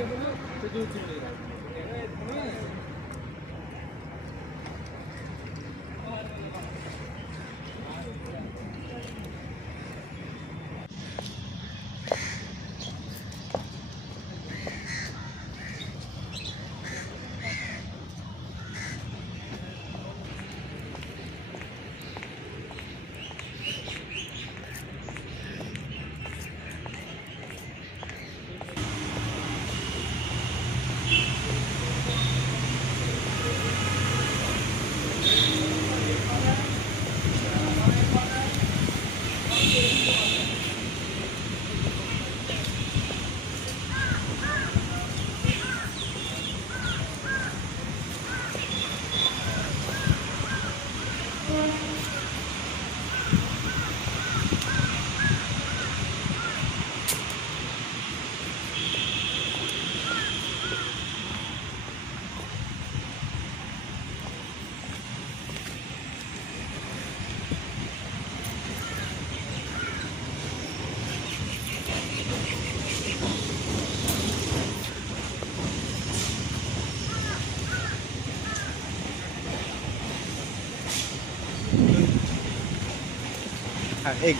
가격은 제주도입니다. 네. হ্যাঁ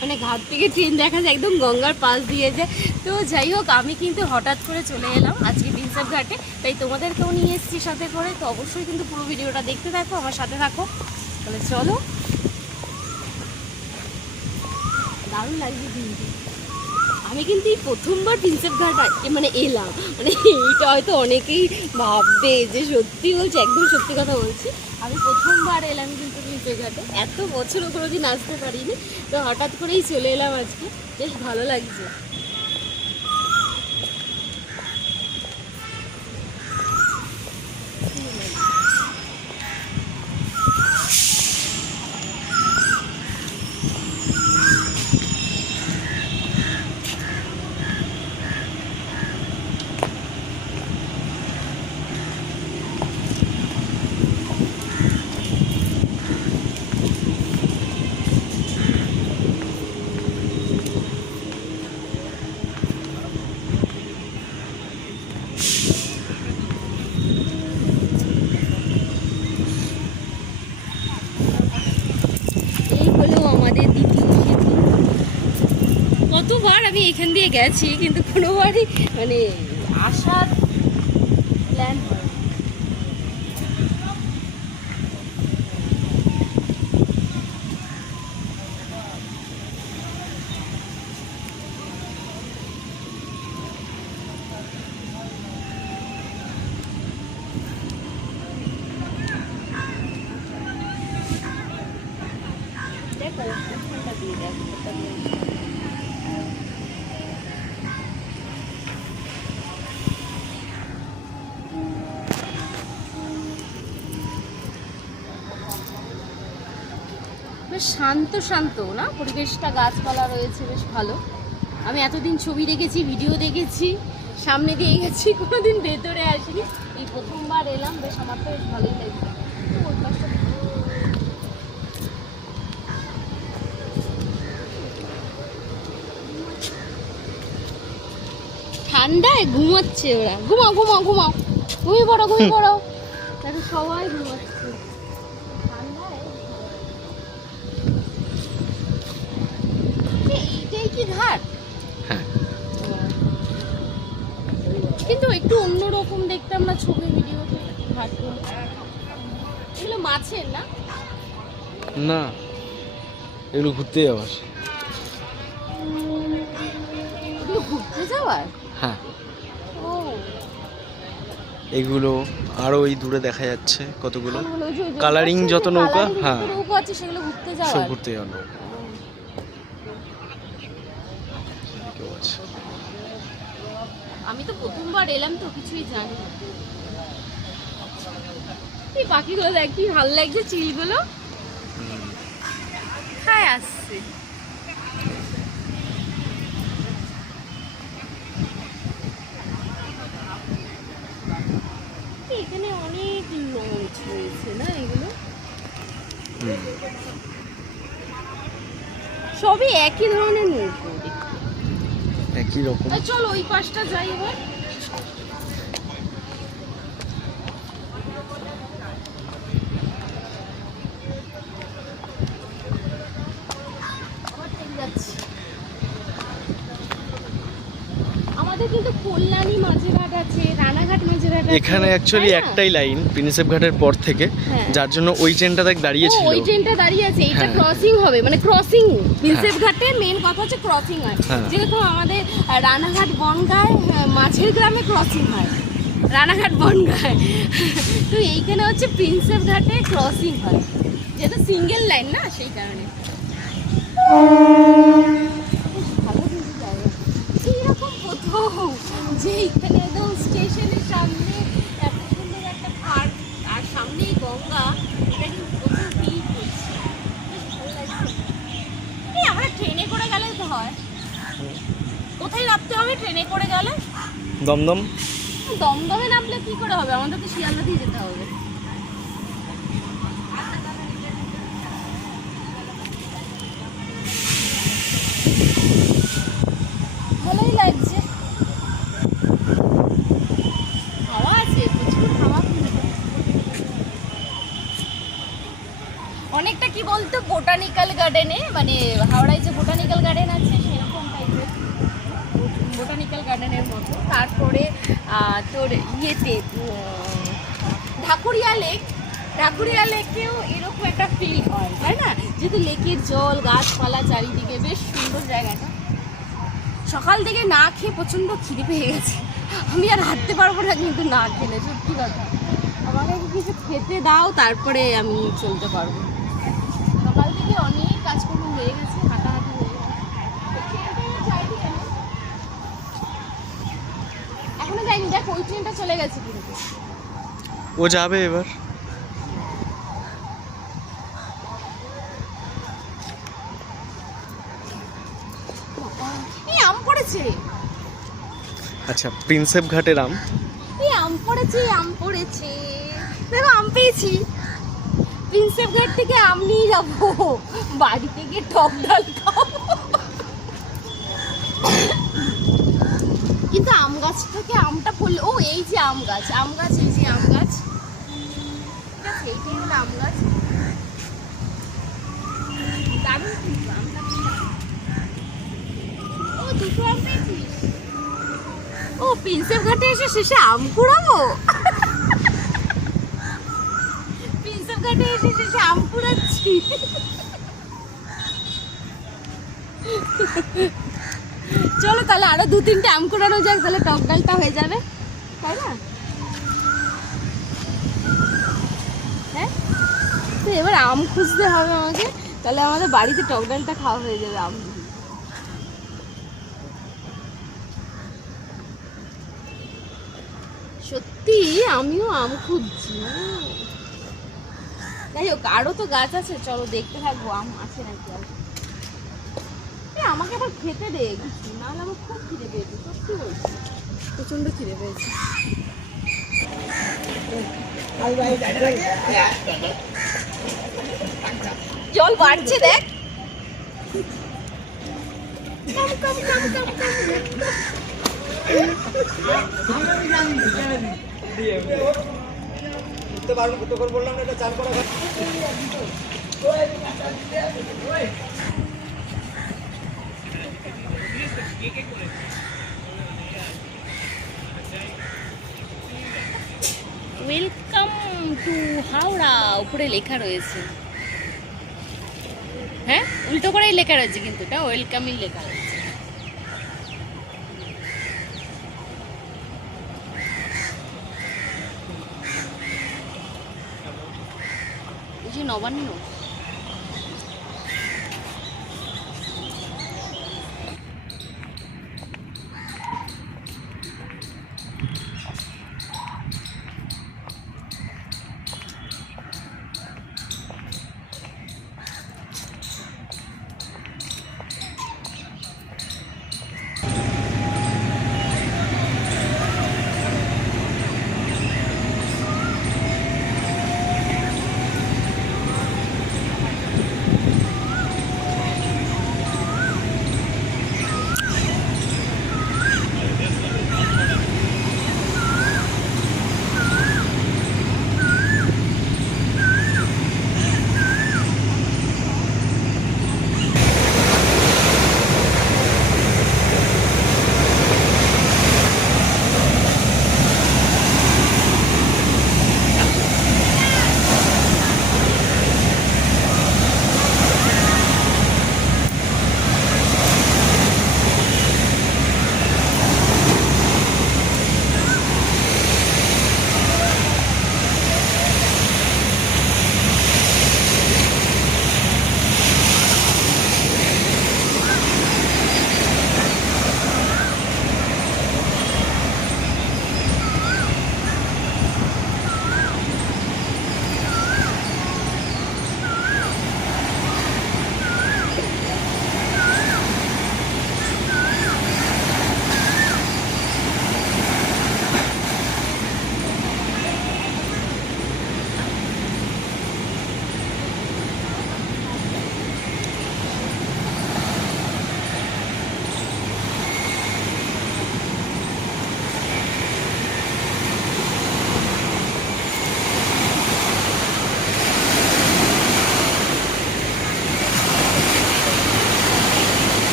মানে মানে গঙ্গার পাশ দিয়ে তো যাই হোক, আমি কিন্তু হঠাৎ করে চলে এলাম আজকে প্রিন্সেপ ঘাটে। তাই তোমাদেরকেও নিয়ে এসেছি সাথে করে। তো অবশ্যই কিন্তু পুরো ভিডিওটা দেখতে থাকো, আমার সাথে থাকো। তাহলে চলো। দারুণ লাগছে কিন্তু আমি কিন্তু এই প্রথমবার প্রিন্সেপ ঘাট মানে এলাম। মানে এইটা হয়তো অনেকেই ভাববে যে সত্যি বলছি, একদম সত্যি কথা বলছি। আমি প্রথমবার এলাম কিন্তু প্রিন্সেপ ঘাটে এত বছর বছরও কোনোদিন আসতে পারিনি। তো হঠাৎ করেই চলে এলাম আজকে। বেশ ভালো লাগছে এই হলো আমাদের দ্বিতীয় সেতু কতবার আমি এখান দিয়ে গেছি কিন্তু কোনোবারই মানে আসার প্ল্যান হয় দেখো ওখানটা বেশ শান্ত শান্ত না? পরিবেশটা, গাছপালা রয়েছে, বেশ ভালো। আমি এতদিন ছবি দেখেছি, ভিডিও দেখেছি, সামনে দিয়ে গেছি, কোনোদিন ভেতরে আসিনি। এই প্রথমবার এলাম, বেশ আমার তো বেশ ভালোই লাগছে। ঠান্ডায় ঘুমাচ্ছে ওরা। ঘুমাও ঘুমাও ঘুমাও। ঘুমিয়ে পড়ো ঘুমিয়ে পড়ো। সবাই ঘুমাচ্ছে ঠান্ডায় এই- এইটাই কি ঘাট হ্যাঁ। কিন্তু একটু অন্যরকম দেখতে আমরা ছবি ভিডিওতে ঘাটগুলো এগুলো মাছের না? না এগুলো ঘুরতে যাওয়ার। এগুলো ঘুরতে যাওয়ার? হ্যাঁ। ও। এগুলো আরও ওই দূরে দেখা যাচ্ছে কতগুলো? আছে, যত নৌকা, হ্যাঁ। নৌকা আছে সেগুলো ঘুরতে সব যাওয়ার ঘুরতে যাওয়ার নৌকা এদিকেও আছে আমি তো প্রথমবার এলাম তো কিছুই জানি না এই পাখিগুলো দেখ কি ভালো লাগছে চিলগুলো। খায় আসছে এখানে অনেক লঞ্চ রয়েছে না এগুলো সবই একই ধরনের নৌকো। একই রকম চলো ওই পাশটা যাই এবার আবার ঠিক যাচ্ছি। আমাদের কিন্তু কল্যাণী মাঝেরহাট আছে রানাঘাট মাঝেরহাট এখানে অ্যাকচুয়ালি একটাই লাইন প্রিন্সেপ ঘাটের পর থেকে হ্যাঁ। যার জন্য ওই ট্রেনটা দেখ দাঁড়িয়েছিল। ও, ওই ট্রেনটা দাঁড়িয়ে আছে এটা হ্যাঁ। ক্রসিং হবে মানে ক্রসিং প্রিন্সেপ ঘাটে মেন কথা হচ্ছে ক্রসিং হয়। হ্যাঁ। যেরকম আমাদের রানাঘাট বনগায় মাঝের গ্রামে ক্রসিং হয়। রানাঘাট বনগায়। তো এইখানে হচ্ছে প্রিন্সেপ ঘাটে ক্রসিং হয়। যেটা সিঙ্গেল লাইন না সেই কারণে ভালো কিন্তু জায়গা। এইরকম প্রথম যে এখানে একদম স্টেশনের সামনে এত সুন্দর একটা পার্ক আর সামনেই গঙ্গা এটা কিন্তু প্রথম ফিল করছি বেশ ভালো লাগছে। এই আমরা ট্রেনে করে গেলে তো হয়। কোথায় নামতে হবে ট্রেনে করে গেলে? দমদম। দমদমে নামলে কি করে হবে? আমাদের তো শিয়ালদা দিয়ে যেতে হবে ভালোই লাগছে হাওয়া আছে প্রচুর হাওয়া কিন্তু। অনেকটা কি বলতো বোটানিক্যাল গার্ডেনে মানে হাওড়ায় যে বোটানিক্যাল গার্ডেন আছে, সেরকম টাইপের বোটানিক্যাল গার্ডেনের মতো। তারপরে তোর ইয়েতে ঢাকুরিয়া লেক ঢাকুরিয়া লেকেও এরকম একটা ফিল হয়, তাই না? যেহেতু লেকের জল, গাছপালা চারিদিকে, বেশ সুন্দর জায়গাটা। সকাল থেকে না খেয়ে প্রচণ্ড খিদে পেয়ে গেছে। আমি আর হাঁটতে পারব না কিন্তু না খেলে, সত্যি কথা। আমাকে কিছু খেতে দাও, তারপরে আমি চলতে পারব। কাজকর্ম হয়ে গেছে হাঁটাহাঁটি হয়ে এখনও যাইনি দেখ ওই ট্রেনটা চলে গেছে কিন্তু। ও যাবে এবার? এই আম পড়েছে। আচ্ছা প্রিন্সেপ ঘাটের আম। এই আম পড়েছে আম পড়েছে। দেখো আম পেয়েছি। প্রিন্সেপ ঘাট থেকে আম যাব। বাড়ি থেকে টক ডাল কিন্তু আম গাছ থেকে আমটা পড়লে ও, এই যে আম গাছ আম গাছ, এই যে আম গাছ। ঠিক হলো আম গাছ। দারুণ ও, দুটো আম ও প্রিন্সেপ ঘাটে এসে শেষে আম কুড়াবো? শেষে আম চলো তাহলে আরও দু তিনটে আম কুড়ানো যাক, তাহলে টক ডালটা হয়ে যাবে। তাই না? হ্যাঁ? এবার আম খুঁজতে হবে আমাকে, তাহলে আমাদের বাড়িতে টক ডালটা খাওয়া হয়ে যাবে আম। সত্যি, আমিও আম খুঁজছি। যাই হোক আরও তো গাছ আছে চলো দেখতে থাকব আম আছে নাকি আর? এ, আমাকে আবার খেতে দে কিছু নাহলে আমার খুব খিদে পেয়েছে সত্যি বলছি। প্রচণ্ড খিদে পেয়েছে। জল বাড়ছে দেখ। Come, come, come, come, come. Welcome to Howrah উপরে লেখা রয়েছে। হ্যাঁ? উল্টো করেই লেখা রয়েছে কিন্তু এটা ওয়েলকামই লেখা রয়েছে। নবান্ন